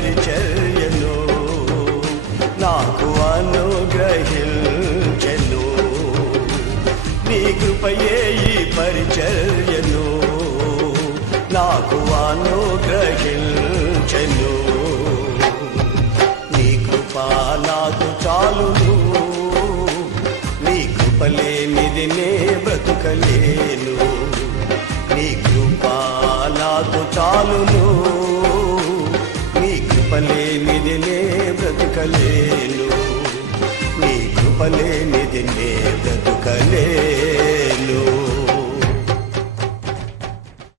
పరిచర్యను నాకు అనుగ్రహించెను. నీ కృపయే ఈ పరిచర్యను నాకు అనుగ్రహించెను. నీ కృప నాకు చాలును, నీ కృప లేనిది నే బ్రతుకలేను. నీ కృప నాకు చాలును, నీ కృప లేనిది నే బ్రతుకలేను. నీ కృప లేనిది నే బ్రతుకలేను.